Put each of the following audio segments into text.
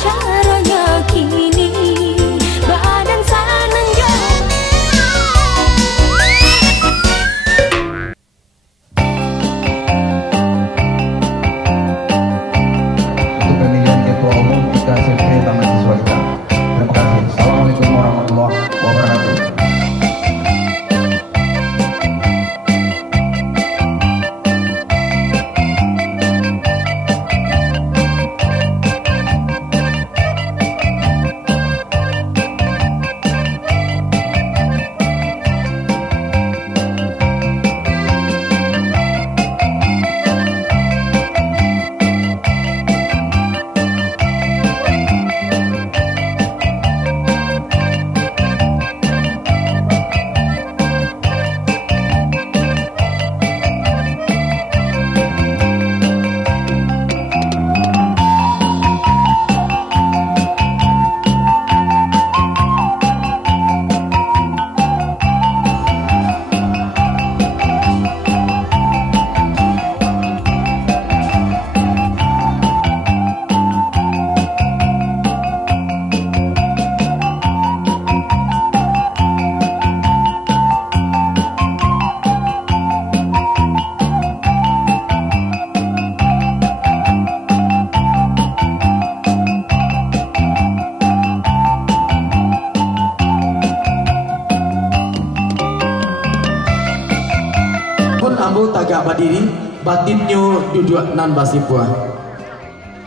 caranya kini badan sanenja. Untuk pemilihan ketua umum kita SMP Taman Siswa kita. Terima kasih. Assalamualaikum warahmatullahi wabarakatuh. Ambu tagak berdiri, batinnya duduk nan basipua.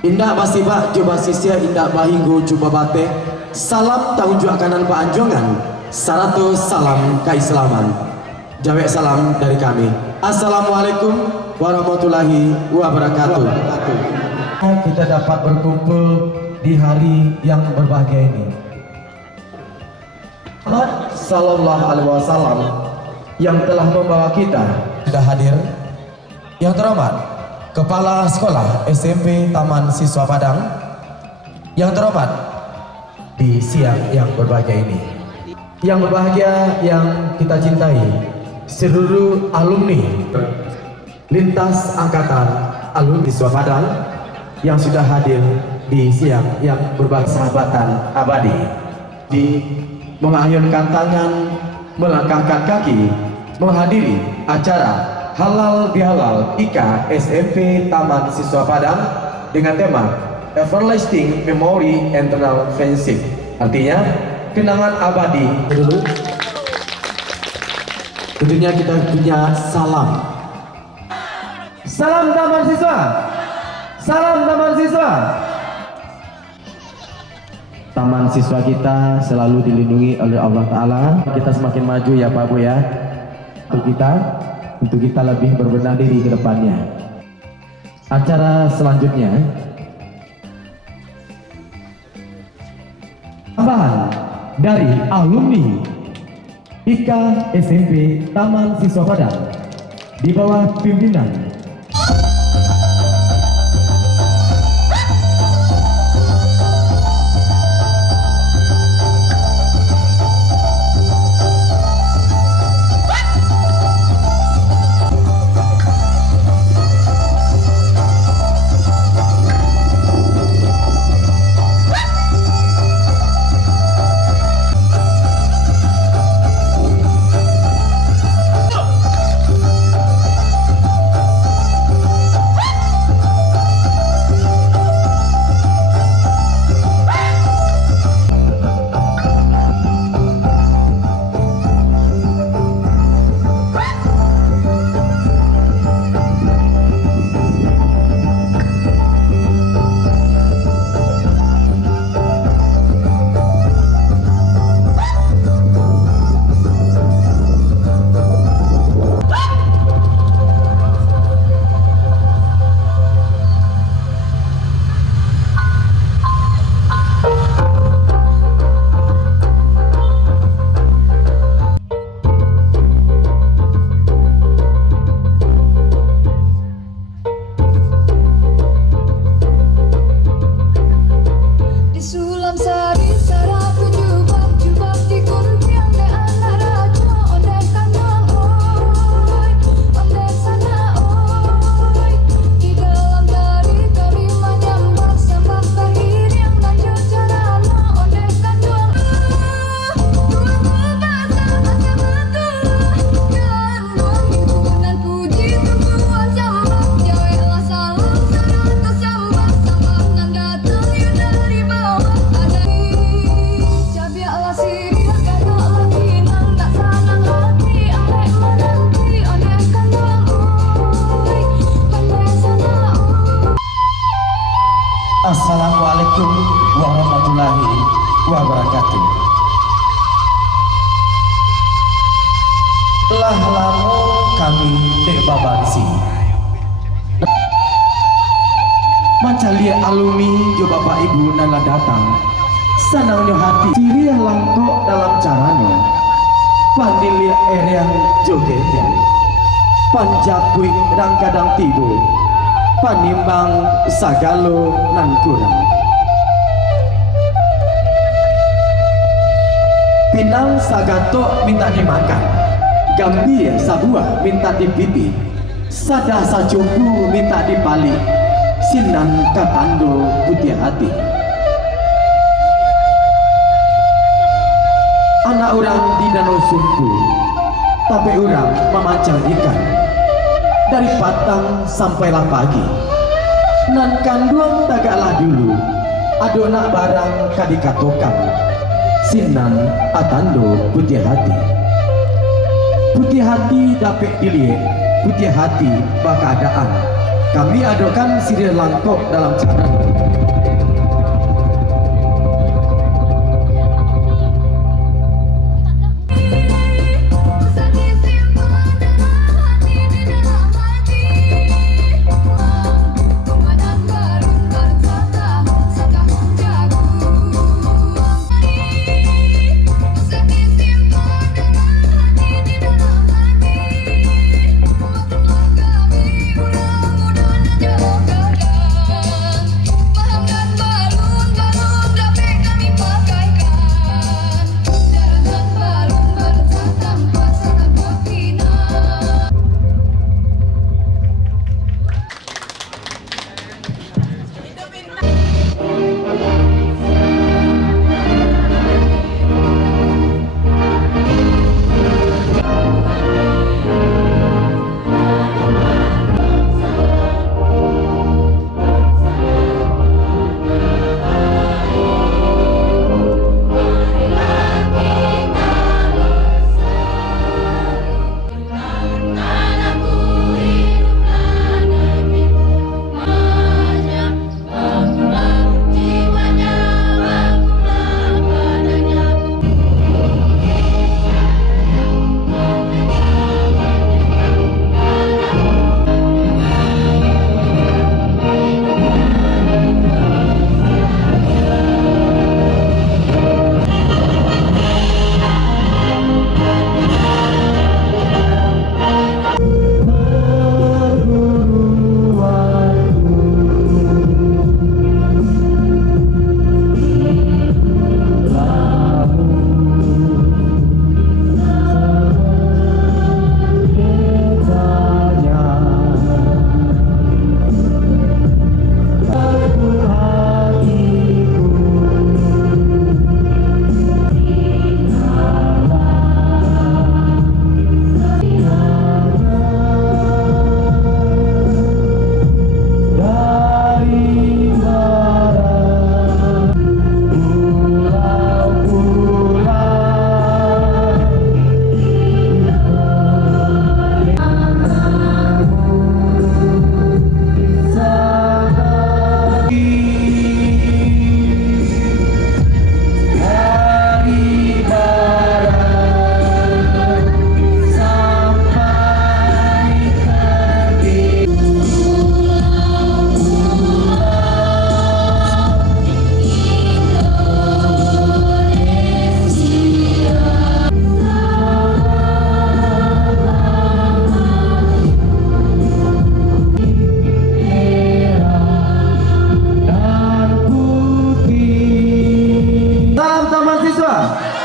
Indah basiba coba sisia indah bahinggo coba bate. Salam tanggung kanan Pak Anjongan. 100 salam keislaman. Jawab salam dari kami. Assalamualaikum warahmatullahi wabarakatuh. Kita dapat berkumpul di hari yang berbahagia ini. Muhammad Sallallahu Alaihi Wasallam yang telah membawa kita sudah hadir. Yang terhormat Kepala Sekolah SMP Taman Siswa Padang, yang terhormat di siang yang berbahagia ini, yang berbahagia yang kita cintai, seluruh alumni lintas angkatan alumni Siswa Padang yang sudah hadir di siang yang berbahagia, sahabatan abadi, di mengayunkan tangan, melangkahkan kaki, menghadiri acara Halal Bihalal IKA SMP Taman Siswa Padang dengan tema Everlasting Memory Eternal Friendship, artinya kenangan abadi. Dulu tentunya kita punya salam. Salam Taman Siswa. Salam Taman Siswa. Taman siswa kita selalu dilindungi oleh Allah Ta'ala. Kita semakin maju ya Pak Bu ya, untuk kita lebih berbenah diri ke depannya. Acara selanjutnya tambahan dari alumni IKA SMP Taman Siswa Padang di bawah pimpinan Assalamualaikum warahmatullahi wabarakatuh. Lah lamu kami dek babansi Mancalia alumni jo bapak ibu nana datang sanangnya hati siri yang langkok dalam caranya pandilia yang jogetnya panjapui dan kadang tidur panimbang sagalo nan kurang pinang sagato minta dimakan gambir sabuah minta dipipi sada sacuku minta dipali sinan katando putih hati anak orang di danau sumpu tapi orang memancing ikan dari patang sampailah pagi nan kanduang tagalah dulu adonak barang kadikatokan sinan atando putih hati dapat dilihat putih hati keadaan kami adokan sirih langkok dalam cara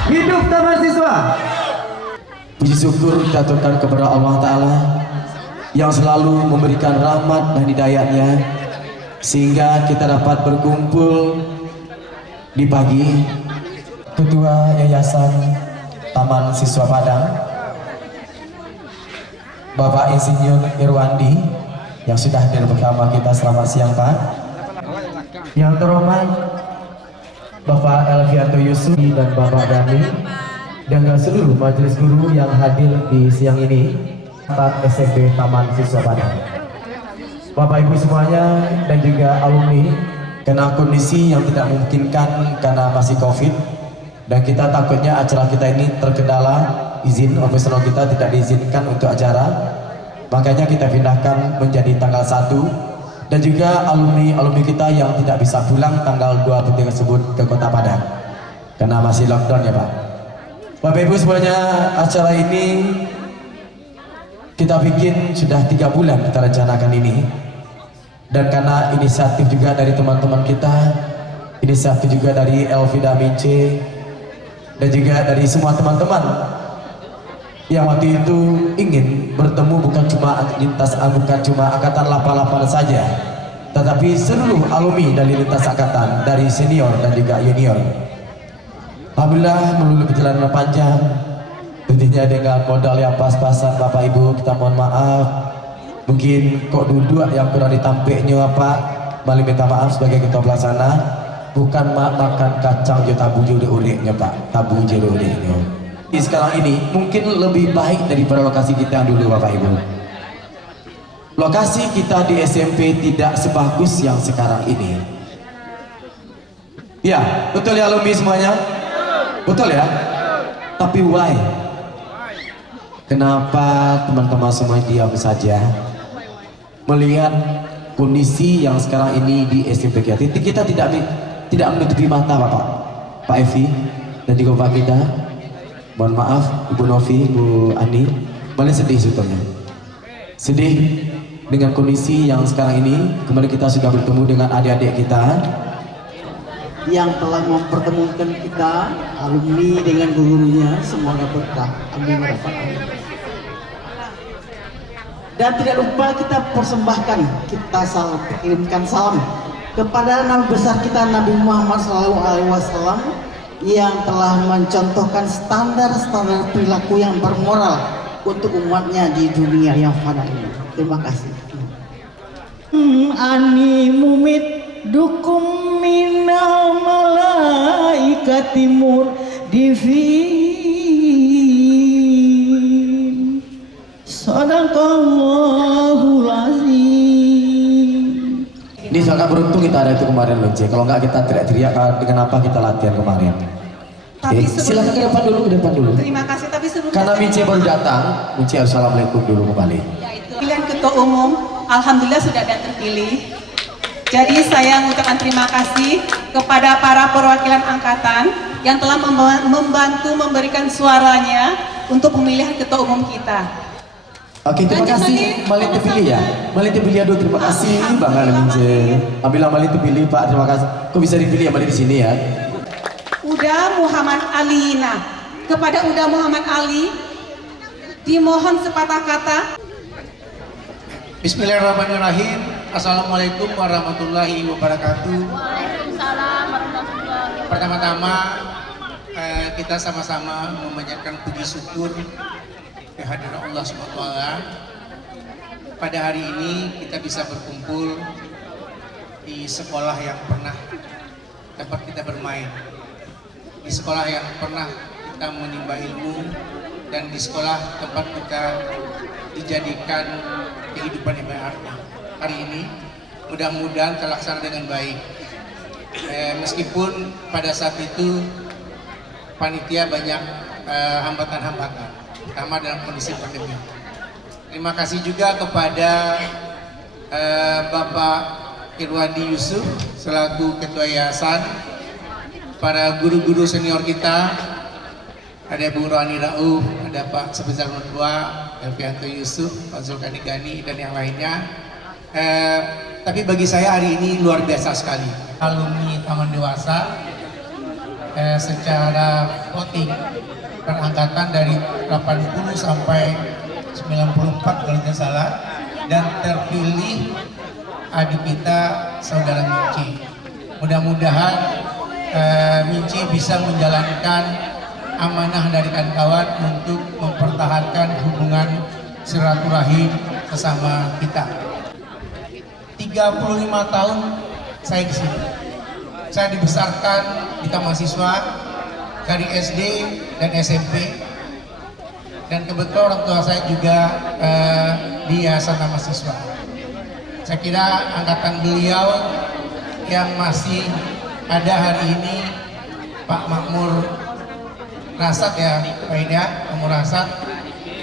Hidup Taman Siswa. Puji syukur kita aturkan kepada Allah Ta'ala yang selalu memberikan rahmat dan hidayahnya sehingga kita dapat berkumpul di pagi. Ketua Yayasan Taman Siswa Padang, Bapak Insinyur Irwandi yang sudah hadir bersama kita. Selamat siang Pak. Yang terhormat Bapak Elvianto Yusuf dan Bapak Dami dan seluruh majelis guru yang hadir di siang ini, Pak SMP Taman Siswa Padang, Bapak Ibu semuanya dan juga alumni karena kondisi yang tidak memungkinkan karena masih COVID, dan kita takutnya acara kita ini terkendala izin operasional kita tidak diizinkan untuk acara, makanya kita pindahkan menjadi tanggal 1, dan juga alumni kita yang tidak bisa pulang tanggal 2 tersebut ke Kota Padang karena masih lockdown ya Pak. Bapak Ibu semuanya, acara ini kita bikin sudah 3 bulan kita rencanakan ini, dan karena inisiatif juga dari teman-teman kita, inisiatif juga dari Elvida Mince, dan juga dari semua teman-teman yang waktu itu ingin bertemu bukan cuma angkatan 88 saja, tetapi seluruh alumni dari lintas angkatan, dari senior dan juga junior. Alhamdulillah melalui perjalanan panjang, tentunya dengan modal yang pas-pasan Bapak Ibu, kita mohon maaf mungkin kok duduk yang kurang ditampiknya Pak, balik minta maaf sebagai ketua pelaksana, bukan makan kacang jo tabu jo uriknya Pak, tabu jo uriknya. Sekarang ini mungkin lebih baik daripada lokasi kita yang dulu Bapak Ibu. Lokasi kita di SMP tidak sebagus yang sekarang ini. Ya, betul ya alumni semuanya? Betul ya? Tapi why? Kenapa teman-teman semua diam saja melihat kondisi yang sekarang ini di SMP kita? Kita tidak menutupi mata Pak Evi dan juga Pak kita. Mohon maaf Ibu Novi, Ibu Ani, paling sedih sebetulnya. Sedih dengan kondisi yang sekarang ini. Kemarin kita sudah bertemu dengan adik-adik kita yang telah mempertemukan kita, alumni dengan gurunya, semoga berkah. Amin. Dan tidak lupa kita persembahkan, kita kirimkan salam kepada Nabi besar kita Nabi Muhammad SAW yang telah mencontohkan standar-standar perilaku yang bermoral untuk umatnya di dunia yang fana ini. Terima kasih. Ani mumit dukum minal malaikati murdifin. Sadaqallahul azim. Ini sangat beruntung kita ada itu kemarin loh, kalau nggak kita teriak-teriak dengan apa kita latihan kemarin. Silakan ke depan dulu. Terima kasih, tapi sebelum karena Mince baru datang, Mince assalamualaikum dulu kembali. yaitu pilihan ketua umum, alhamdulillah sudah ada terpilih. Jadi saya mengucapkan terima kasih kepada para perwakilan angkatan yang telah membantu memberikan suaranya untuk pemilihan ketua umum kita. Oke, terima kasih. Malin terpilih ya. Malin terpilih, aduh terima kasih banget Mince. Alhamdulillah Malin terpilih Pak, terima kasih. Kok bisa dipilih ya Malin di sini ya? Uda Muhammad Ali. Nah, kepada Uda Muhammad Ali dimohon sepatah kata. Bismillahirrahmanirrahim. Assalamualaikum warahmatullahi wabarakatuh. Waalaikumsalam warahmatullahi wabarakatuh. Pertama-tama kita sama-sama memanjatkan puji syukur kehadiran Allah SWT. Pada hari ini kita bisa berkumpul di sekolah yang pernah dapat kita bermain, di sekolah yang pernah kita menimba ilmu, dan di sekolah tempat kita dijadikan kehidupan yang berarti. Hari ini mudah-mudahan terlaksana dengan baik. Meskipun pada saat itu panitia banyak hambatan-hambatan, terutama dalam kondisi pandemi. Terima kasih juga kepada Bapak Irwandi Yusuf selaku Ketua Yayasan, para guru-guru senior kita, ada Bung Rohani Rauf, ada Pak Sebesar Mertua, Elvianto Yusuf, Pak Zulkani Gani, dan yang lainnya. Tapi bagi saya hari ini luar biasa sekali. Alumni Taman Dewasa secara voting perangkatan dari 80 sampai 94 kalau tidak salah, dan terpilih adik kita saudara Mince. Mudah-mudahan Mince bisa menjalankan amanah dari kawan-kawan untuk mempertahankan hubungan silaturahim sesama kita. 35 tahun saya di sini. Saya dibesarkan di Taman Siswa dari SD dan SMP, dan kebetulan orang tua saya juga di Yayasan Taman Siswa. Saya kira angkatan beliau yang masih ada hari ini, Pak Makmur Rasad ya, Pak ini ya, Makmur Rasad.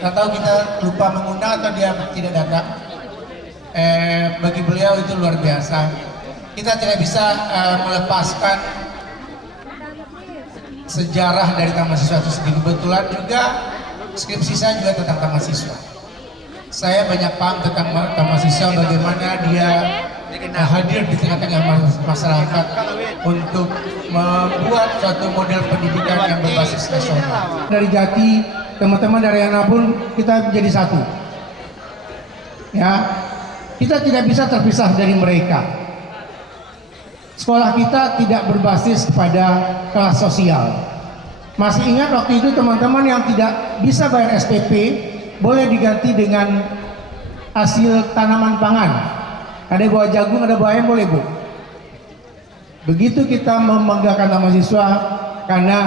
Nggak tahu kita lupa mengundang atau dia tidak datang. Bagi beliau itu luar biasa. Kita tidak bisa melepaskan sejarah dari Taman Siswa itu sendiri. Kebetulan juga skripsi saya juga tentang Taman Siswa. Saya banyak paham tentang Taman Siswa, bagaimana dia hadir di tengah-tengah masyarakat untuk membuat suatu model pendidikan yang berbasis nasional. Dari Jati, teman-teman dari Yana pun kita menjadi satu. Ya, kita tidak bisa terpisah dari mereka. Sekolah kita tidak berbasis pada kelas sosial. Masih ingat waktu itu teman-teman yang tidak bisa bayar SPP boleh diganti dengan hasil tanaman pangan. Ada buah jagung, ada buah ayam, boleh Bu. Begitu kita membanggakan Taman Siswa, karena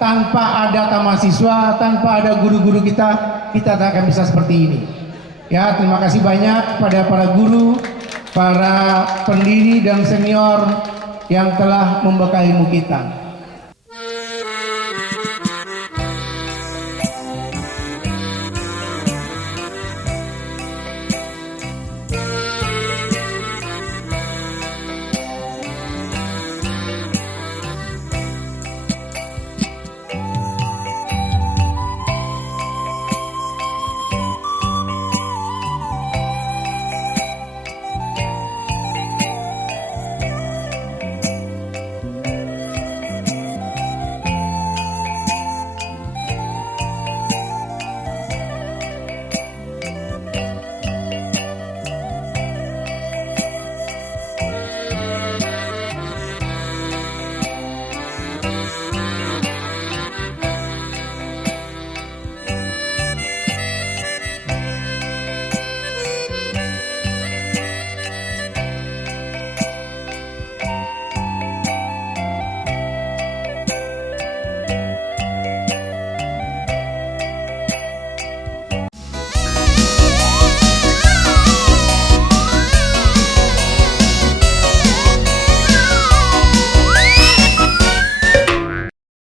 tanpa ada Taman Siswa, tanpa ada guru-guru kita tak akan bisa seperti ini. Ya, terima kasih banyak pada para guru, para pendiri dan senior yang telah membekali ilmu kita.